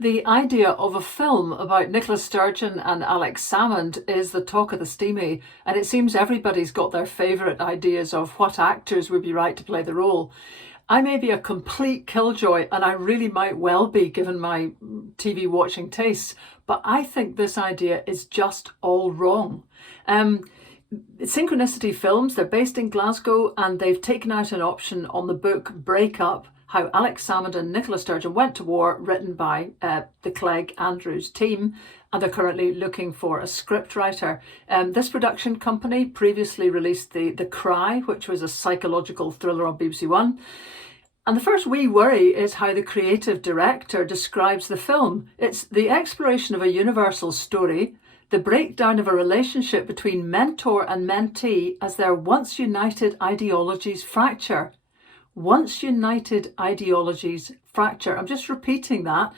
The idea of a film about Nicola Sturgeon and Alex Salmond is the talk of the steamy, and it seems everybody's got their favourite ideas of what actors would be right to play the role. I may be a complete killjoy, and I really might well be given my TV watching tastes, but I think this idea is just all wrong. Synchronicity Films, they're based in Glasgow, and they've taken out an option on the book Break Up, How Alex Salmond and Nicola Sturgeon Went to War, written by the Clegg Andrews team, and they're currently looking for a scriptwriter. This production company previously released The Cry, which was a psychological thriller on BBC One. And the first wee worry is how the creative director describes the film. It's the exploration of a universal story, the breakdown of a relationship between mentor and mentee as their once united ideologies fracture. Once united ideologies fracture. I'm just repeating that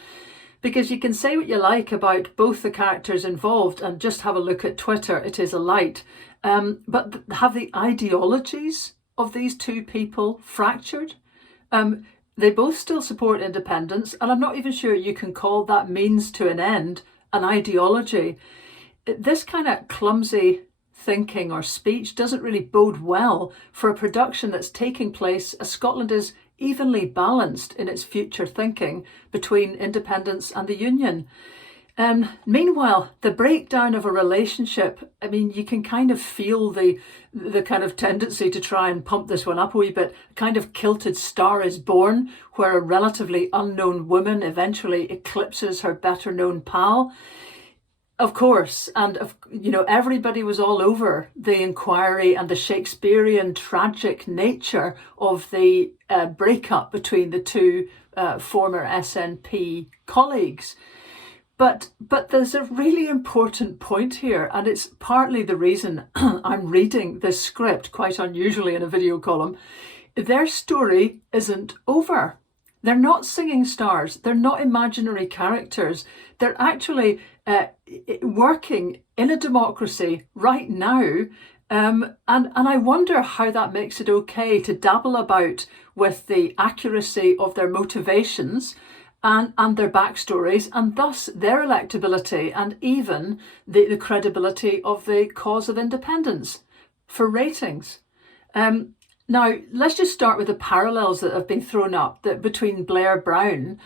because you can say what you like about both the characters involved and just have a look at Twitter. It is alight. But have the ideologies of these two people fractured? They both still support independence, and I'm not even sure you can call that means to an end an ideology. This kind of clumsy thinking or speech doesn't really bode well for a production that's taking place as Scotland is evenly balanced in its future thinking between independence and the Union. Meanwhile, the breakdown of a relationship, I mean, you can kind of feel the kind of tendency to try and pump this one up a wee bit. A kind of kilted Star is Born, where a relatively unknown woman eventually eclipses her better known pal. Of course, and everybody was all over the inquiry and the Shakespearean tragic nature of the breakup between the two former SNP colleagues. But there's a really important point here, and it's partly the reason I'm reading this script, quite unusually in a video column. Their story isn't over. They're not singing stars. They're not imaginary characters. They're actually working in a democracy right now. And I wonder how that makes it okay to dabble about with the accuracy of their motivations and their backstories, and thus their electability and even the credibility of the cause of independence for ratings. Now, let's just start with the parallels that have been thrown up between Blair Brown.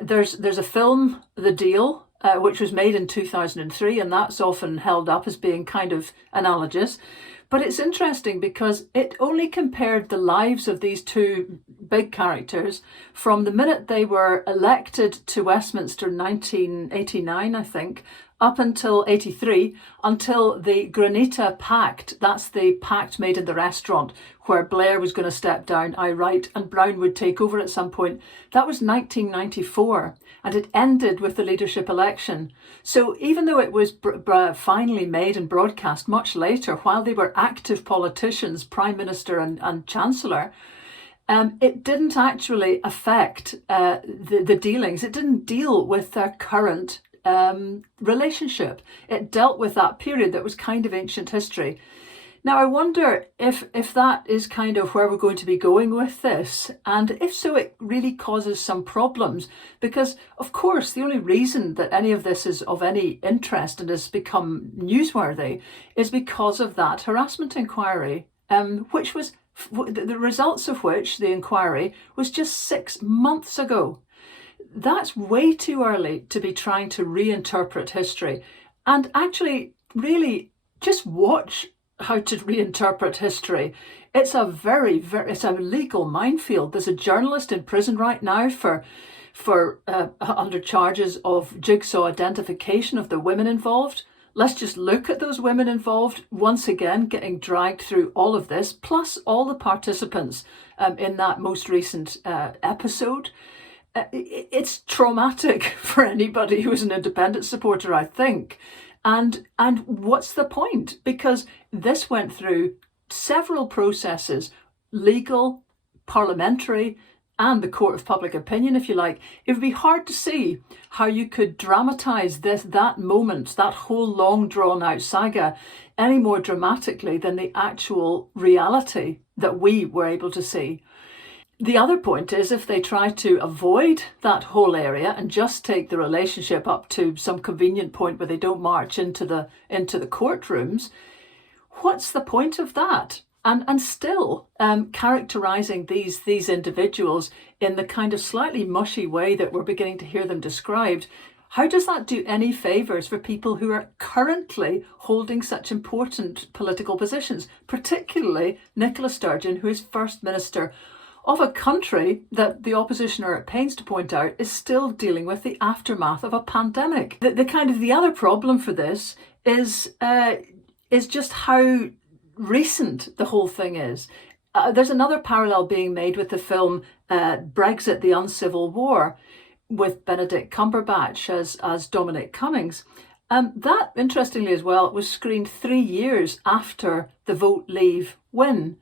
There's a film, The Deal, which was made in 2003, and that's often held up as being kind of analogous. But it's interesting because it only compared the lives of these two big characters from the minute they were elected to Westminster in 1989, I think, up until 83, until the Granita Pact. That's the pact made in the restaurant where Blair was going to step down, and Brown would take over at some point. That was 1994, and it ended with the leadership election. So even though it was finally made and broadcast much later, while they were active politicians, Prime Minister and Chancellor, it didn't actually affect the dealings. It didn't deal with their current relationship. It dealt with that period that was kind of ancient history. Now, I wonder if that is kind of where we're going to be going with this, and if so, it really causes some problems, because of course the only reason that any of this is of any interest and has become newsworthy is because of that harassment inquiry, which was the results of which, the inquiry, was just 6 months ago. That's way too early to be trying to reinterpret history. And actually, really, just watch how to reinterpret history. It's a it's a legal minefield. There's a journalist in prison right now for under charges of jigsaw identification of the women involved. Let's just look at those women involved once again getting dragged through all of this, plus all the participants in that most recent episode. It's traumatic for anybody who is an independent supporter, I think. And what's the point? Because this went through several processes, legal, parliamentary, and the court of public opinion, if you like. It would be hard to see how you could dramatise that moment, that whole long drawn out saga, any more dramatically than the actual reality that we were able to see. The other point is, if they try to avoid that whole area and just take the relationship up to some convenient point where they don't march into the courtrooms, what's the point of that? And still characterising these individuals in the kind of slightly mushy way that we're beginning to hear them described, how does that do any favours for people who are currently holding such important political positions, particularly Nicola Sturgeon, who is First Minister of a country that the opposition are at pains to point out is still dealing with the aftermath of a pandemic. The other problem for this is just how recent the whole thing is. There's another parallel being made with the film Brexit, the Uncivil War, with Benedict Cumberbatch as Dominic Cummings. That, interestingly as well, was screened 3 years after the Vote Leave win.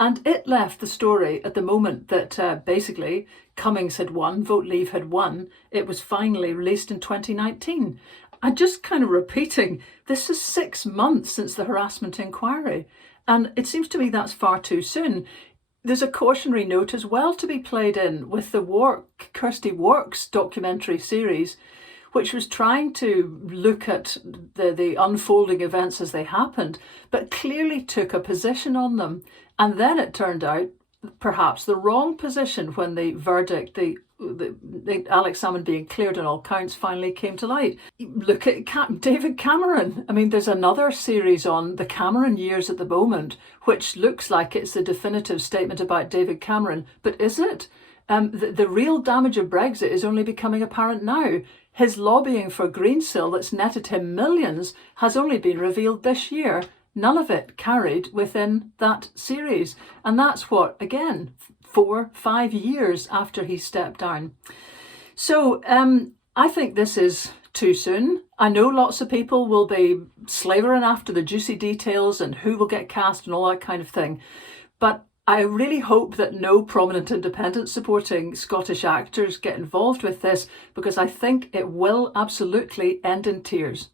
And it left the story at the moment that basically Cummings had won, Vote Leave had won. It was finally released in 2019. I'm just kind of repeating, this is 6 months since the harassment inquiry. And it seems to me that's far too soon. There's a cautionary note as well to be played in with the Kirsty Wark's documentary series, which was trying to look at the unfolding events as they happened, but clearly took a position on them. And then it turned out perhaps the wrong position when the verdict, the Alex Salmond being cleared on all counts, finally came to light. Look at David Cameron. I mean, there's another series on the Cameron years at the moment, which looks like it's the definitive statement about David Cameron. But is it? The real damage of Brexit is only becoming apparent now. His lobbying for Greensill that's netted him millions has only been revealed this year. None of it carried within that series. And that's what, again, 4-5 years after he stepped down. So I think this is too soon. I know lots of people will be slavering after the juicy details and who will get cast and all that kind of thing. But I really hope that no prominent independent supporting Scottish actors get involved with this, because I think it will absolutely end in tears.